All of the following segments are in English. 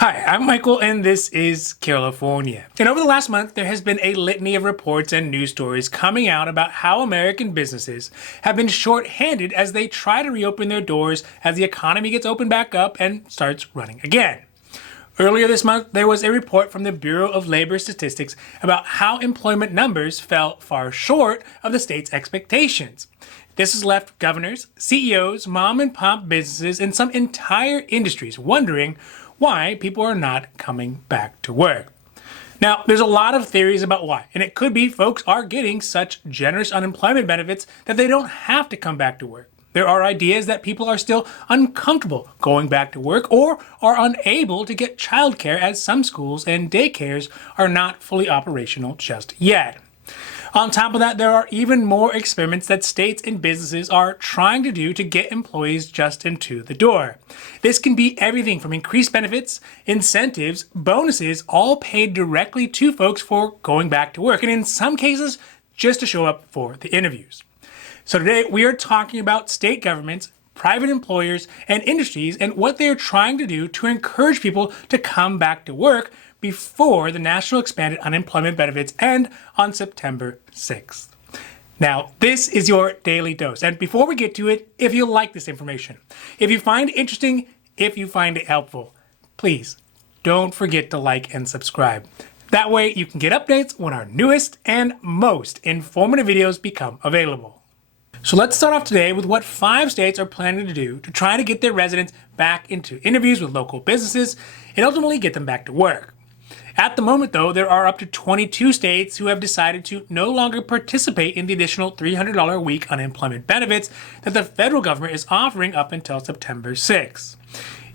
Hi, I'm Michael and this is California. And over the last month, there has been a litany of reports and news stories coming out about how American businesses have been short-handed as they try to reopen their doors as the economy gets opened back up and starts running again. Earlier this month, there was a report from the Bureau of Labor Statistics about how employment numbers fell far short of the state's expectations. This has left governors, CEOs, mom and pop businesses, and some entire industries wondering why people are not coming back to work. Now, there's a lot of theories about why, and it could be folks are getting such generous unemployment benefits that they don't have to come back to work. There are ideas that people are still uncomfortable going back to work or are unable to get childcare as some schools and daycares are not fully operational just yet. On top of that, there are even more experiments that states and businesses are trying to do to get employees just into the door. This can be everything from increased benefits, incentives, bonuses, all paid directly to folks for going back to work, and in some cases, just to show up for the interviews. So today, we are talking about state governments, private employers, and industries, and what they are trying to do to encourage people to come back to work before the national expanded unemployment benefits end on September 6th. Now, this is your daily dose. And before we get to it, if you like this information, if you find it interesting, if you find it helpful, please don't forget to like and subscribe. That way you can get updates when our newest and most informative videos become available. So let's start off today with what 5 states are planning to do to try to get their residents back into interviews with local businesses and ultimately get them back to work. At the moment, though, there are up to 22 states who have decided to no longer participate in the additional $300 a week unemployment benefits that the federal government is offering up until September 6th.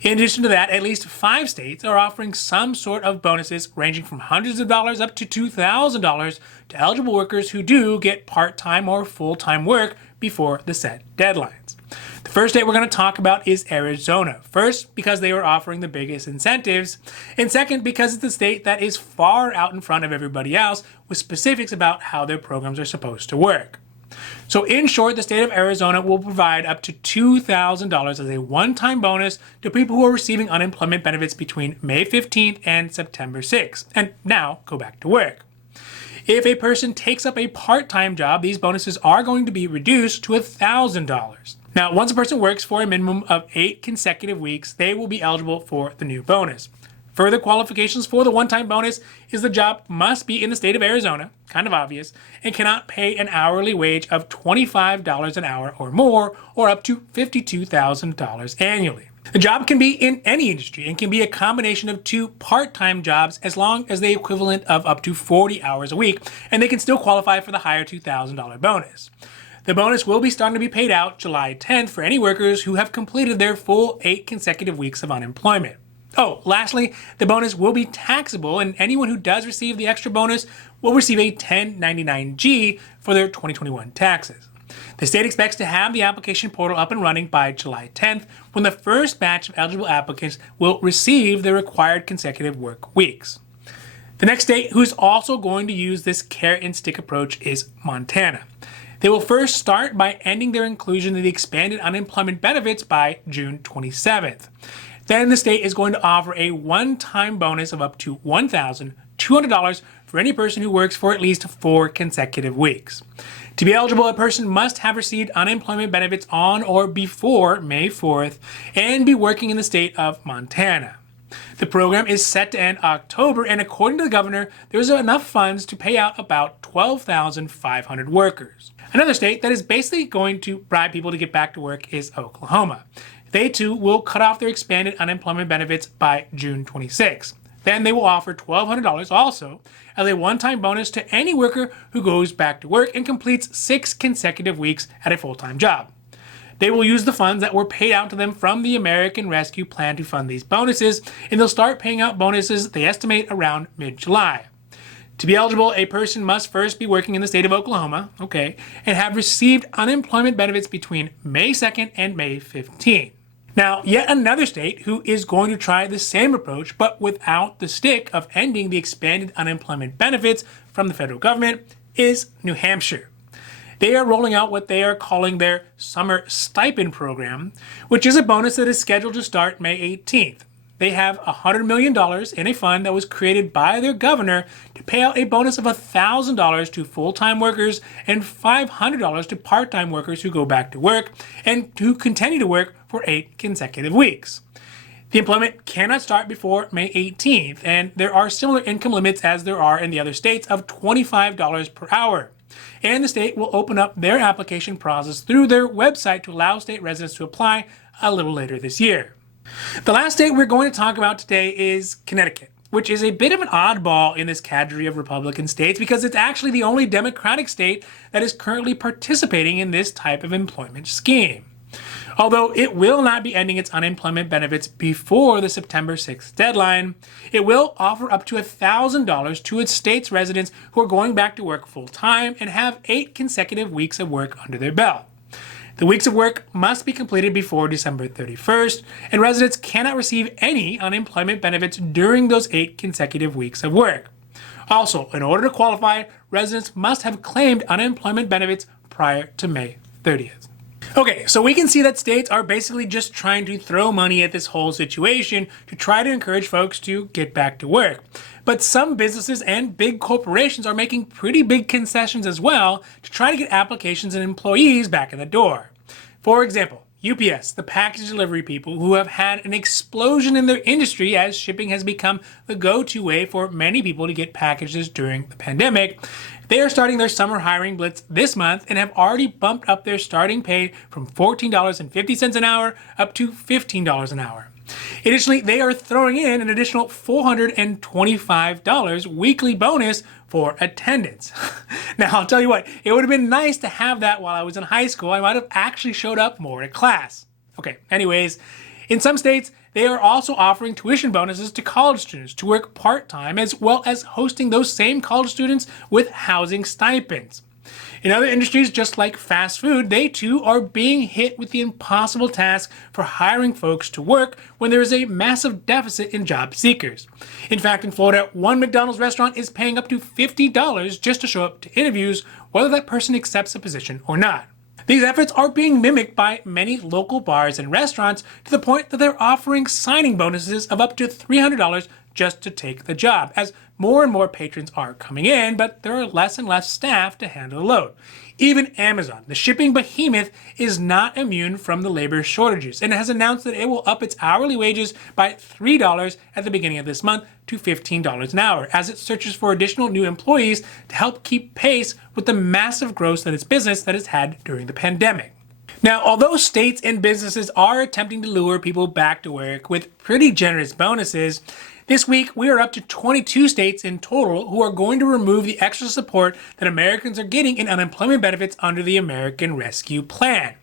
In addition to that, at least 5 states are offering some sort of bonuses ranging from hundreds of dollars up to $2,000 to eligible workers who do get part-time or full-time work before the set deadlines. The first state we're going to talk about is Arizona. First, because they are offering the biggest incentives, and second, because it's the state that is far out in front of everybody else with specifics about how their programs are supposed to work. So in short, the state of Arizona will provide up to $2,000 as a one-time bonus to people who are receiving unemployment benefits between May 15th and September 6th, and now go back to work. If a person takes up a part-time job, these bonuses are going to be reduced to $1,000. Now, once a person works for a minimum of 8 consecutive weeks, they will be eligible for the new bonus. Further qualifications for the one-time bonus is the job must be in the state of Arizona, kind of obvious, and cannot pay an hourly wage of $25 an hour or more, or up to $52,000 annually. The job can be in any industry and can be a combination of 2 part-time jobs as long as the equivalent of up to 40 hours a week, and they can still qualify for the higher $2,000 bonus. The bonus will be starting to be paid out July 10th for any workers who have completed their full 8 consecutive weeks of unemployment. Oh, lastly, the bonus will be taxable, and anyone who does receive the extra bonus will receive a 1099-G for their 2021 taxes. The state expects to have the application portal up and running by July 10th, when the first batch of eligible applicants will receive the required consecutive work weeks. The next state who's also going to use this carrot and stick approach is Montana. They will first start by ending their inclusion in the expanded unemployment benefits by June 27th. Then the state is going to offer a one-time bonus of up to $1,200 for any person who works for at least 4 consecutive weeks. To be eligible, a person must have received unemployment benefits on or before May 4th and be working in the state of Montana. The program is set to end October, and according to the governor, there's enough funds to pay out about 12,500 workers. Another state that is basically going to bribe people to get back to work is Oklahoma. They too will cut off their expanded unemployment benefits by June 26. Then they will offer $1,200 also as a one-time bonus to any worker who goes back to work and completes 6 consecutive weeks at a full-time job. They will use the funds that were paid out to them from the American Rescue Plan to fund these bonuses, and they'll start paying out bonuses they estimate around mid-July. To be eligible, a person must first be working in the state of Oklahoma, and have received unemployment benefits between May 2nd and May 15th. Now, yet another state who is going to try the same approach, but without the stick of ending the expanded unemployment benefits from the federal government, is New Hampshire. They are rolling out what they are calling their Summer Stipend Program, which is a bonus that is scheduled to start May 18th. they have $100 million in a fund that was created by their governor to pay out a bonus of $1,000 to full-time workers and $500 to part-time workers who go back to work and who continue to work for 8 consecutive weeks. The employment cannot start before May 18th, and there are similar income limits as there are in the other states of $25 per hour. And the state will open up their application process through their website to allow state residents to apply a little later this year. The last state we're going to talk about today is Connecticut, which is a bit of an oddball in this category of Republican states because it's actually the only Democratic state that is currently participating in this type of employment scheme. Although it will not be ending its unemployment benefits before the September 6th deadline, it will offer up to $1,000 to its state's residents who are going back to work full-time and have 8 consecutive weeks of work under their belt. The weeks of work must be completed before December 31st, and residents cannot receive any unemployment benefits during those 8 consecutive weeks of work. Also, in order to qualify, residents must have claimed unemployment benefits prior to May 30th. Okay, so we can see that states are basically just trying to throw money at this whole situation to try to encourage folks to get back to work. But some businesses and big corporations are making pretty big concessions as well to try to get applications and employees back in the door. For example, UPS, the package delivery people who have had an explosion in their industry as shipping has become the go-to way for many people to get packages during the pandemic. They are starting their summer hiring blitz this month and have already bumped up their starting pay from $14.50 an hour up to $15 an hour. Additionally, they are throwing in an additional $425 weekly bonus for attendance. Now, I'll tell you what, it would have been nice to have that while I was in high school. I might have actually showed up more at class. Okay, anyways, in some states, they are also offering tuition bonuses to college students to work part-time, as well as hosting those same college students with housing stipends. In other industries, just like fast food, they too are being hit with the impossible task for hiring folks to work when there is a massive deficit in job seekers. In fact, in Florida, one McDonald's restaurant is paying up to $50 just to show up to interviews, whether that person accepts a position or not. These efforts are being mimicked by many local bars and restaurants to the point that they're offering signing bonuses of up to $300 just to take the job, as more and more patrons are coming in, but there are less and less staff to handle the load. Even Amazon, the shipping behemoth, is not immune from the labor shortages and has announced that it will up its hourly wages by $3 at the beginning of this month to $15 an hour as it searches for additional new employees to help keep pace with the massive growth that its business that it's had during the pandemic. Now, although states and businesses are attempting to lure people back to work with pretty generous bonuses, this week, we are up to 22 states in total who are going to remove the extra support that Americans are getting in unemployment benefits under the American Rescue Plan.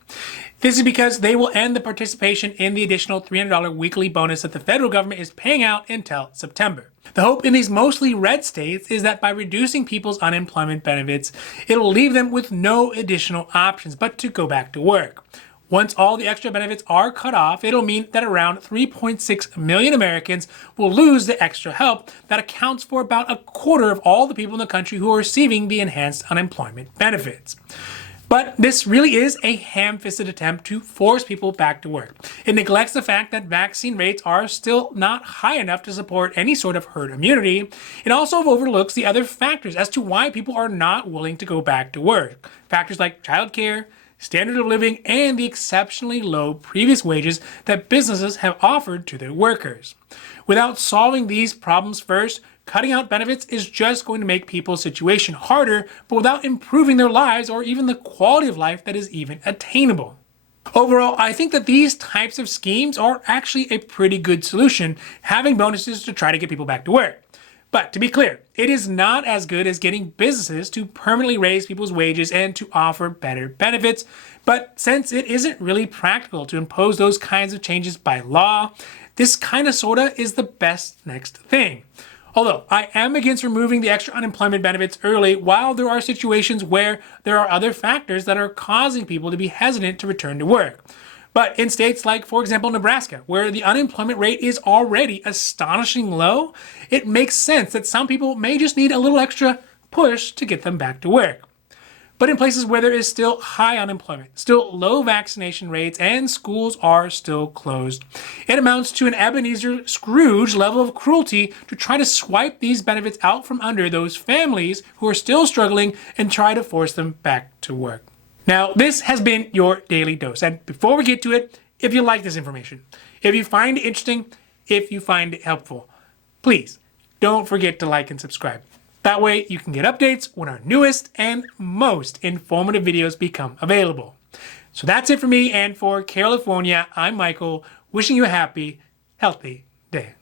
This is because they will end the participation in the additional $300 weekly bonus that the federal government is paying out until September. The hope in these mostly red states is that by reducing people's unemployment benefits, it will leave them with no additional options but to go back to work. Once all the extra benefits are cut off, it'll mean that around 3.6 million Americans will lose the extra help that accounts for about a quarter of all the people in the country who are receiving the enhanced unemployment benefits. But this really is a ham-fisted attempt to force people back to work. It neglects the fact that vaccine rates are still not high enough to support any sort of herd immunity. It also overlooks the other factors as to why people are not willing to go back to work. Factors like childcare, standard of living, and the exceptionally low previous wages that businesses have offered to their workers. Without solving these problems first, cutting out benefits is just going to make people's situation harder, but without improving their lives or even the quality of life that is even attainable. Overall, I think that these types of schemes are actually a pretty good solution, having bonuses to try to get people back to work. But to be clear, it is not as good as getting businesses to permanently raise people's wages and to offer better benefits. But since it isn't really practical to impose those kinds of changes by law, this kind of sorta is the best next thing. Although I am against removing the extra unemployment benefits early, while there are situations where there are other factors that are causing people to be hesitant to return to work. But in states like, for example, Nebraska, where the unemployment rate is already astonishingly low, it makes sense that some people may just need a little extra push to get them back to work. but in places where there is still high unemployment, still low vaccination rates, and schools are still closed. It amounts to an Ebenezer Scrooge level of cruelty to try to swipe these benefits out from under those families who are still struggling and try to force them back to work. Now, this has been your Daily Dose, and before we get to it, if you like this information, if you find it interesting, if you find it helpful, please don't forget to like and subscribe. That way you can get updates when our newest and most informative videos become available. So that's it for me, and for California, I'm Michael, wishing you a happy, healthy day.